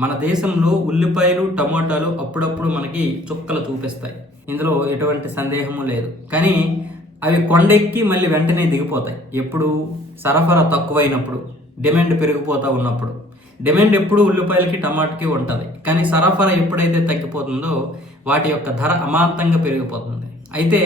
మన దేశంలో ఉల్లిపాయలు, టమోటాలు అప్పుడప్పుడు మనకి చుక్కలు చూపిస్తాయి. ఇందులో ఎటువంటి సందేహము లేదు. కానీ అవి కొండెక్కి మళ్ళీ వెంటనే దిగిపోతాయి. ఎప్పుడు? సరఫరా తక్కువైనప్పుడు, డిమాండ్ పెరిగిపోతూ ఉన్నప్పుడు. డిమాండ్ ఎప్పుడు ఉల్లిపాయలకి, టమాటాకి ఉంటుంది. కానీ సరఫరా ఎప్పుడైతే తగ్గిపోతుందో వాటి యొక్క ధర అమాంతంగా పెరిగిపోతుంది. అయితే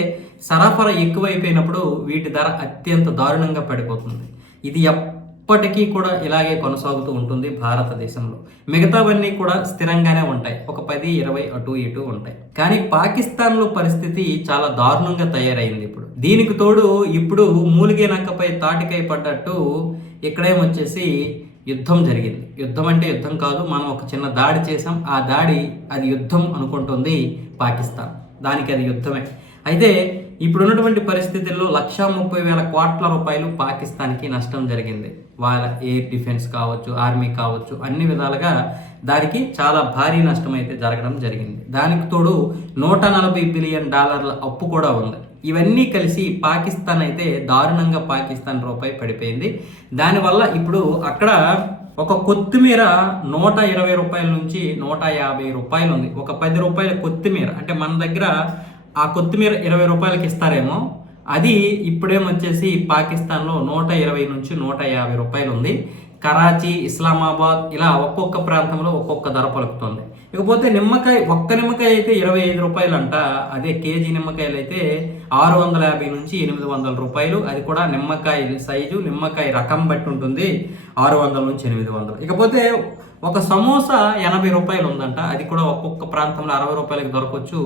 సరఫరా ఎక్కువైపోయినప్పుడు వీటి ధర అత్యంత దారుణంగా పడిపోతుంది. ఇది ఎప్పటికీ కూడా ఇలాగే కొనసాగుతూ ఉంటుంది భారతదేశంలో. మిగతావన్నీ కూడా స్థిరంగానే ఉంటాయి. ఒక 10, 20 అటు ఇటు ఉంటాయి. కానీ పాకిస్తాన్లో పరిస్థితి చాలా దారుణంగా తయారైంది ఇప్పుడు. దీనికి తోడు ఇప్పుడు మూలిగే నక్కపై తాటికాయ పడ్డట్టు ఇక్కడేమొచ్చేసి యుద్ధం జరిగింది. యుద్ధం అంటే యుద్ధం కాదు, మనం ఒక చిన్న దాడి చేసాం. ఆ దాడి అది యుద్ధం అనుకుంటుంది పాకిస్తాన్. దానికి అది యుద్ధమే. అయితే ఇప్పుడున్నటువంటి పరిస్థితుల్లో 1,30,000 కోట్ల రూపాయలు పాకిస్తాన్కి నష్టం జరిగింది. వాళ్ళ ఎయిర్ డిఫెన్స్ కావచ్చు, ఆర్మీ కావచ్చు, అన్ని విధాలుగా దానికి చాలా భారీ నష్టం అయితే జరగడం జరిగింది. దానికి తోడు $140 బిలియన్ అప్పు కూడా ఉంది. ఇవన్నీ కలిసి పాకిస్తాన్ అయితే దారుణంగా పాకిస్తాన్ రూపాయి పడిపోయింది. దానివల్ల ఇప్పుడు అక్కడ ఒక కొత్తిమీర 120 రూపాయల నుంచి 150 రూపాయలు ఉంది. ఒక 10 రూపాయల కొత్తిమీర అంటే మన దగ్గర ఆ కొత్తిమీర 20 రూపాయలకి ఇస్తారేమో, అది ఇప్పుడేమొచ్చేసి పాకిస్తాన్లో 120 నుంచి 150 రూపాయలు ఉంది. కరాచీ, ఇస్లామాబాద్ ఇలా ఒక్కొక్క ప్రాంతంలో ఒక్కొక్క ధర పలుకుతుంది. ఇకపోతే నిమ్మకాయ, ఒక్క నిమ్మకాయ అయితే 25 రూపాయలు అంట. అదే కేజీ నిమ్మకాయలు అయితే 650 నుంచి 800 రూపాయలు. అది కూడా నిమ్మకాయ సైజు, నిమ్మకాయ రకం బట్టి ఉంటుంది. 600 నుంచి 800. ఇకపోతే ఒక సమోసా 80 రూపాయలు ఉందంట. అది కూడా ఒక్కొక్క ప్రాంతంలో 60 రూపాయలకి దొరకవచ్చు,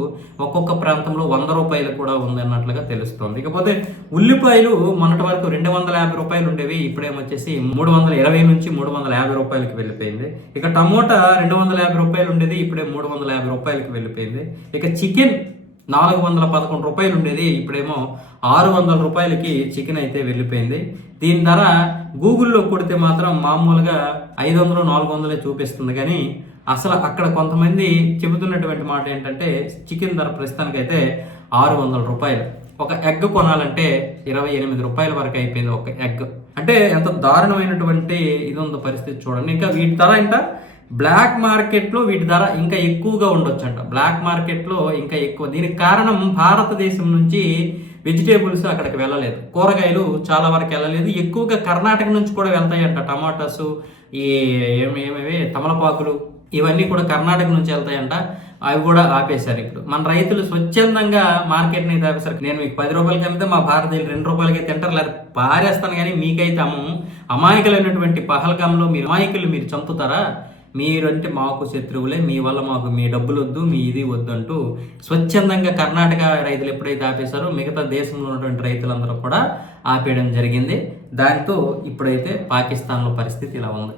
ఒక్కొక్క ప్రాంతంలో 100 రూపాయలు కూడా ఉంది అన్నట్లుగా తెలుస్తుంది. ఇకపోతే ఉల్లిపాయలు మొన్నటి వరకు 250 రూపాయలు ఉండేవి, ఇప్పుడేమొచ్చేసి 320 నుంచి 350 రూపాయలకి వెళ్ళిపోయింది. ఇక టమోటా 250 రూపాయలు ఉండేది, ఇప్పుడే 350 రూపాయలకి వెళ్ళిపోయింది. ఇక చికెన్ 411 రూపాయలు ఉండేది, ఇప్పుడేమో 600 రూపాయలకి చికెన్ అయితే వెళ్ళిపోయింది. దీని ధర గూగుల్లో కొడితే మాత్రం మామూలుగా 500, 400 చూపిస్తుంది. కానీ అసలు అక్కడ కొంతమంది చెబుతున్నటువంటి మాట ఏంటంటే చికెన్ ధర ప్రస్తుతానికైతే 600 రూపాయలు. ఒక ఎగ్ కొనాలంటే 28 రూపాయల వరకు అయిపోయింది ఒక ఎగ్. అంటే ఎంత దారుణమైనటువంటి ఇది ఉందో పరిస్థితి చూడండి. ఇంకా వీటి ధర ఇంకా బ్లాక్ మార్కెట్లో వీటి ధర ఇంకా ఎక్కువగా ఉండొచ్చు అంట. బ్లాక్ మార్కెట్లో ఇంకా ఎక్కువ. దీనికి కారణం భారతదేశం నుంచి వెజిటేబుల్స్ అక్కడికి వెళ్ళలేదు, కూరగాయలు చాలా వరకు వెళ్ళలేదు. ఎక్కువగా కర్ణాటక నుంచి కూడా వెళ్తాయంట. టమాటాసు, ఈ ఏమేమి తమలపాకులు ఇవన్నీ కూడా కర్ణాటక నుంచి వెళ్తాయంట. అవి కూడా ఆపేశారు. ఇప్పుడు మన రైతులు స్వచ్ఛందంగా మార్కెట్ని ఆపేశారు. నేను మీకు 10 రూపాయలకి అమ్మితే మా భారతీయులు 2 రూపాయలకే తింటారు, లేదా పారేస్తాను. కానీ మీకైతే అమ్మము. అమాయకులైనటువంటి పహల్గామ్లో మీరు అమాయకులు మీరు చంపుతారా? మీరంటే మాకు శత్రువులే, మీ వల్ల మాకు మీ డబ్బులు వద్దు, మీ ఇది వద్దు అంటూ స్వచ్ఛందంగా కర్ణాటక రైతులు ఎప్పుడైతే ఆపేశారో మిగతా దేశంలో ఉన్నటువంటి రైతులందరూ కూడా ఆపేయడం జరిగింది. దాంతో ఇప్పుడైతే పాకిస్తాన్లో పరిస్థితి ఇలా ఉంది.